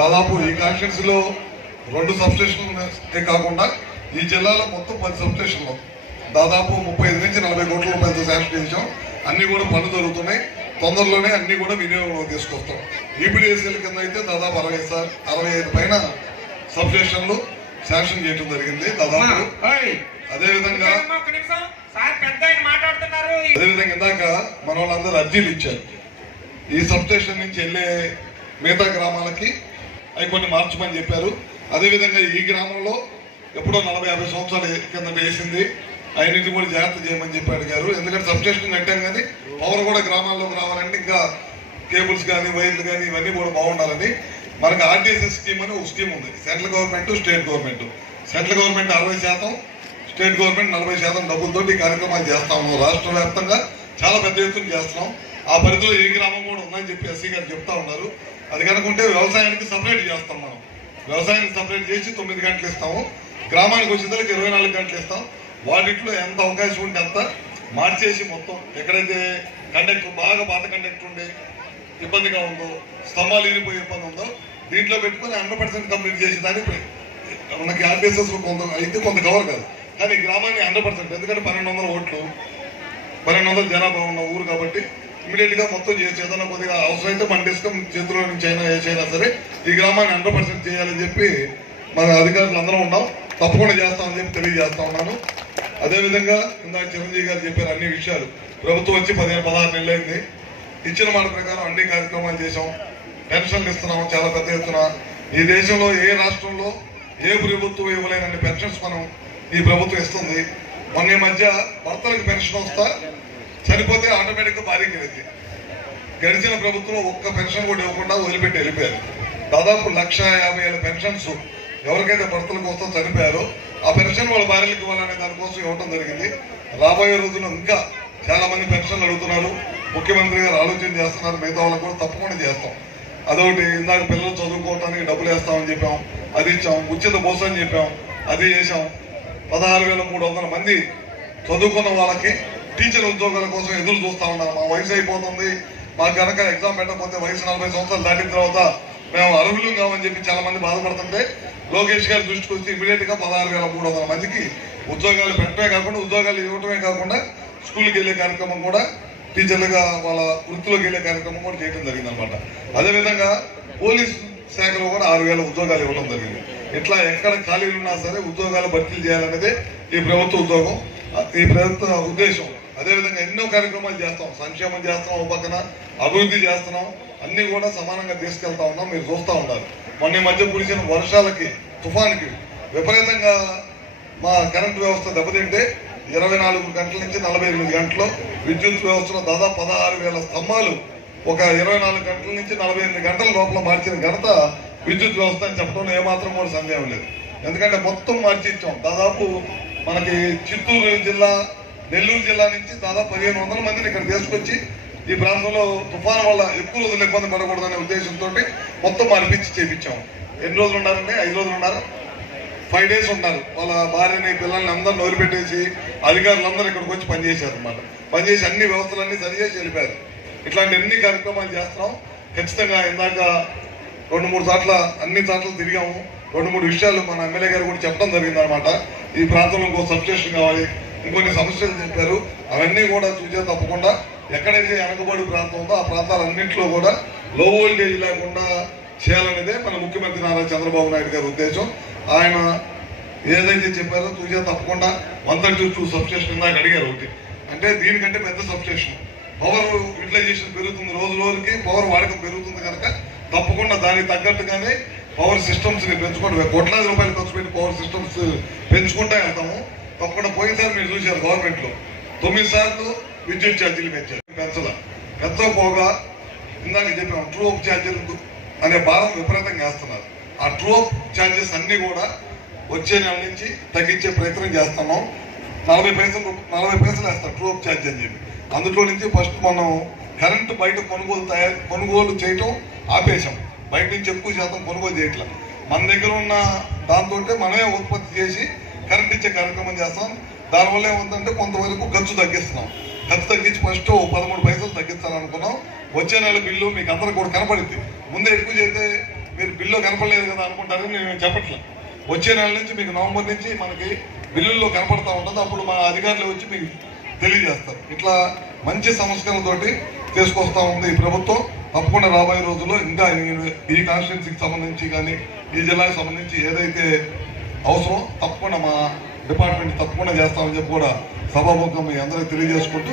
దాదాపు ఈ కాన్స్టిట్యూన్సీ లో రెండు సబ్స్టేషన్లే కాకుండా ఈ జిల్లాలో మొత్తం పది సబ్స్టేషన్లు. దాదాపు ముప్పై ఐదు నుంచి నలభై కోట్ల రూపాయలతో శాంక్షన్ చేసాం అన్ని కూడా పనులు జరుగుతున్నాయి. తొందరలోనే అన్ని కూడా వినియోగంలో తీసుకొస్తాం. ఈపీడీఎస్ఎల్ కింద అయితే దాదాపు అరవై సార్ అరవై ఐదు పైన సబ్స్టేషన్లు శాంక్షన్ చేయడం జరిగింది. దాదాపు అదేవిధంగా అదేవిధంగా ఇందాక మన వాళ్ళందరూ అర్జీలు ఇచ్చారు. ఈ సబ్ స్టేషన్ నుంచి వెళ్ళే మిగతా గ్రామాలకి అవి కొన్ని మార్చమని చెప్పారు. అదేవిధంగా ఈ గ్రామంలో ఎప్పుడో నలభై యాభై సంవత్సరాల కింద వేసింది. అవన్నింటి కూడా జాగ్రత్త చేయమని చెప్పి అడిగారు. ఎందుకంటే సబ్స్టేషన్ కట్టాం కానీ పవర్ కూడా గ్రామాల్లోకి రావాలంటే ఇంకా కేబుల్స్ కానీ వైర్లు కానీ ఇవన్నీ కూడా బాగుండాలని. మనకి ఆర్టీసీ స్కీమ్ అని ఒక స్కీమ్ ఉంది. Central government state government. Central government అరవై శాతం స్టేట్ గవర్నమెంట్ నలభై శాతం డబ్బులతో ఈ కార్యక్రమాలు చేస్తా ఉన్నాం. రాష్ట్ర వ్యాప్తంగా చాలా పెద్ద ఎత్తున చేస్తున్నాం. ఆ పరిధిలో ఏ గ్రామం కూడా ఉందని చెప్పి ఎస్సీ గారు చెప్తా ఉన్నారు. అది కనుకుంటే వ్యవసాయానికి సపరేట్ చేస్తాం మనం. వ్యవసాయానికి సపరేట్ చేసి తొమ్మిది గంటలు ఇస్తాము. గ్రామానికి వచ్చేసరికి ఇరవై నాలుగు గంటలు ఇస్తాం. వాటిట్లో ఎంత అవకాశం ఉంటే అంత మార్చేసి మొత్తం ఎక్కడైతే కండక్టర్ బాగా పాత కండక్టర్ ఉండే ఇబ్బందిగా ఉందో స్తంభాలు ఇరిగిపోయే ఇబ్బంది ఉందో దీంట్లో పెట్టుకొని హండ్రెడ్ పర్సెంట్ కంప్లీట్ చేసేదానికి మనకి ఆర్టీఎస్ఎస్ కొంత అయితే కొంత కవర్ కాదు. కానీ గ్రామాన్ని హండ్రెడ్ పర్సెంట్ ఎందుకంటే పన్నెండు వందల ఓట్లు పన్నెండు వందల జనాభా ఉన్న ఊరు కాబట్టి ఇమీడియట్గా మొత్తం చేసి ఏదైనా కొద్దిగా అవసరమైతే మన డిస్కం చేతిలో నుంచి అయినా చేసినా సరే ఈ గ్రామాన్ని హండ్రెడ్ పర్సెంట్ చేయాలని చెప్పి మన అధికారులు అందరం ఉన్నాం. తప్పకుండా చేస్తామని చెప్పి తెలియజేస్తా ఉన్నాను. అదేవిధంగా ఇందాక చిరంజీవి గారు చెప్పారు అన్ని విషయాలు. ప్రభుత్వం వచ్చి పదిహేను పదహారు నెలలు అయింది ఇచ్చిన మాట ప్రకారం అన్ని కార్యక్రమాలు చేశాం. పెన్షన్లు ఇస్తున్నాం చాలా పెద్ద ఎత్తున. ఈ దేశంలో ఏ రాష్ట్రంలో ఏ ప్రభుత్వం ఇవ్వలేనన్ని పెన్షన్స్ మనం ఈ ప్రభుత్వం ఇస్తుంది. మొన్న ఈ మధ్య భర్తలకు పెన్షన్ వస్తా చనిపోతే ఆటోమేటిక్గా భార్యకి వెళ్ళింది గడిచిన ప్రభుత్వం ఒక్క పెన్షన్ కూడా ఇవ్వకుండా వదిలిపెట్టి వెళ్ళిపోయారు. దాదాపు లక్ష యాభై ఏళ్ళ పెన్షన్స్ ఎవరికైతే భర్తల కోసం చనిపోయారో ఆ పెన్షన్ వాళ్ళ భార్యలకు ఇవ్వాలనే దానికోసం ఇవ్వడం జరిగింది. రాబోయే రోజుల్లో ఇంకా చాలా మంది పెన్షన్లు అడుగుతున్నారు. ముఖ్యమంత్రి గారు ఆలోచన చేస్తున్నారు. మిగతా వాళ్ళకు కూడా తప్పకుండా చేస్తాం. అదొకటి ఇందాక పిల్లలు చదువుకోవటానికి డబ్బులు వేస్తామని చెప్పాం. అది ఇచ్చాం. ఉచిత బోస్ చెప్పాం. అది చేసాం పదహారు వేల మూడు వందల మంది చదువుకున్న వాళ్ళకి టీచర్ ఉద్యోగాల కోసం ఎదురు చూస్తా ఉన్నారు. మా వయసు అయిపోతుంది. మాకు కనుక ఎగ్జామ్ పెట్టకపోతే వయసు నలభై సంవత్సరాలు దాటిన తర్వాత మేము అర్హులు కావని చెప్పి చాలా మంది బాధపడుతుంటే లోకేష్ గారి దృష్టికి వచ్చి ఇమీడియట్గా పదహారు వేల మూడు వందల మందికి ఉద్యోగాలు పెట్టడమే కాకుండా ఉద్యోగాలు ఇవ్వటమే కాకుండా స్కూల్కి వెళ్ళే కార్యక్రమం కూడా టీచర్లుగా వాళ్ళ వృత్తిలోకి వెళ్ళే కార్యక్రమం కూడా చేయడం జరిగింది అనమాట అదేవిధంగా పోలీస్ శాఖలో కూడా ఆరు వేల ఉద్యోగాలు ఇవ్వడం జరిగింది. ఇట్లా ఎక్కడ ఖాళీలు ఉన్నా సరే ఉద్యోగాలు భర్తీ చేయాలనేదే ఈ ప్రభుత్వ ఉద్యోగం. ఈ ప్రభుత్వ ఉద్దేశం. అదేవిధంగా ఎన్నో కార్యక్రమాలు చేస్తాం. సంక్షేమం చేస్తున్నాం ఒక పక్కన అభివృద్ధి చేస్తున్నాం. అన్నీ కూడా సమానంగా తీసుకెళ్తా ఉన్నాం. మీరు చూస్తూ ఉన్నారు. మొన్న ఈ మధ్య కురిసిన వర్షాలకి తుఫాన్కి విపరీతంగా మా కరెంట్ వ్యవస్థ దెబ్బతింటే ఇరవై నాలుగు గంటల నుంచి నలభై ఎనిమిది గంటలు విద్యుత్ వ్యవస్థలో దాదాపు పదహారు వేల స్తంభాలు ఒక ఇరవై నాలుగు గంటల నుంచి నలభై ఎనిమిది గంటల లోపల మార్చిన ఘనత విద్యుత్ వ్యవస్థ అని చెప్పడంలో ఏమాత్రం కూడా సందేహం లేదు. ఎందుకంటే మొత్తం మార్చి ఇచ్చాం దాదాపు మనకి చిత్తూరు జిల్లా నెల్లూరు జిల్లా నుంచి దాదాపు పదిహేను వందల మందిని ఇక్కడ తీసుకొచ్చి ఈ ప్రాంతంలో తుఫాను వల్ల ఎక్కువ రోజులు ఇబ్బంది పడకూడదనే ఉద్దేశంతో మొత్తం అనిపించి చేపించాము ఎన్ని రోజులు ఉన్నారంటే ఐదు రోజులు ఉన్నారు ఫైవ్ డేస్ ఉన్నారు వాళ్ళ భార్యని పిల్లల్ని అందరూ నోరు అధికారులు అధికారులందరూ ఇక్కడికి వచ్చి పనిచేశారు అనమాట పనిచేసి అన్ని వ్యవస్థలన్నీ సరిచేసి వెళ్ళిపోయారు. ఇట్లాంటి అన్ని కార్యక్రమాలు చేస్తున్నాం? ఖచ్చితంగా ఇందాక రెండు మూడు చోట్ల అన్ని చోట్ల తిరిగాము. రెండు మూడు విషయాలు మన ఎమ్మెల్యే గారు కూడా చెప్పడం జరిగింది అనమాట ఈ ప్రాంతంలో ఇంకో సబ్స్టేషన్ కావాలి. ఇంకొన్ని సమస్యలు చెప్పారు. అవన్నీ కూడా చూసే తప్పకుండా ఎక్కడైతే వెనకబడి ప్రాంతం ఉందో ఆ ప్రాంతాలన్నింటిలో కూడా లో వోల్టేజ్ లేకుండా చేయాలనేదే మన ముఖ్యమంత్రి నారా చంద్రబాబు నాయుడు గారి ఉద్దేశం. ఆయన ఏదైతే చెప్పారో చూసే తప్పకుండా వన్ థర్టీ టూ సబ్స్టేషన్ ఇందాక అడిగారు ఒకటి. అంటే దీనికంటే పెద్ద సబ్స్టేషన్ పవర్ యూటిలైజేషన్ పెరుగుతుంది రోజు రోజుకి పవర్ వాడకం పెరుగుతుంది కనుక తప్పకుండా దానికి తగ్గట్టుగానే పవర్ సిస్టమ్స్ని పెంచుకుంటూ కోట్లాది రూపాయలు ఖర్చు పెట్టి పవర్ సిస్టమ్స్ పెంచుకుంటూ వెళ్తాము తప్పకుండా పోయినసారి మీరు చూశారు గవర్నమెంట్లో తొమ్మిది సార్లు విద్యుత్ ఛార్జీలు పెంచారు. పెంచల. పెంచకపోగా ఇందాక చెప్పాము ట్రూప్ ఛార్జీలు అనే భారం విపరీతంగా వేస్తున్నారు. ఆ ట్రూప్ ఛార్జెస్ అన్ని కూడా వచ్చే నెల నుంచి తగ్గించే ప్రయత్నం చేస్తున్నాం. నలభై పైసలు నలభై పైసలు వేస్తారు ట్రూప్ ఛార్జ్ అని చెప్పి. అందులో నుంచి ఫస్ట్ మనం కరెంటు బయట కొనుగోలు తయారు కొనుగోలు చేయటం ఆపేశాం. బయట నుంచి ఎక్కువ శాతం కొనుగోలు చేయట్లా. మన దగ్గర ఉన్న దాంతో మనమే ఉత్పత్తి చేసి కరెంట్ ఇచ్చే కార్యక్రమం చేస్తాం. దానివల్ల ఏముందంటే కొంతవరకు ఖర్చు తగ్గిస్తున్నాం. ఖర్చు తగ్గించి ఫస్ట్ పదమూడు పైసలు తగ్గించాలనుకున్నాం. వచ్చే నెల బిల్లు మీకు అందరికి కూడా కనపడింది. ముందే ఎక్కువ చేస్తే మీరు బిల్లు కనపడలేదు కదా అనుకుంటారని నేను చెప్పట్లే. వచ్చే నెల నుంచి మీకు నవంబర్ నుంచి మనకి బిల్లుల్లో కనపడతా ఉంటుంది. అప్పుడు మా అధికారులు వచ్చి మీకు తెలియజేస్తారు. ఇట్లా మంచి సంస్కరణతోటి తీసుకొస్తా ఉంది ఈ ప్రభుత్వం. తప్పకుండా రాబోయే రోజుల్లో ఇంకా ఈ- ఈ కాన్స్టిట్యున్సీకి సంబంధించి కానీ ఈ జిల్లాకి సంబంధించి ఏదైతే అవసరం? తప్పకుండా మా డిపార్ట్మెంట్ తప్పకుండా చేస్తామని చెప్పి కూడా సభాముఖం మీ అందరికీ తెలియజేసుకుంటూ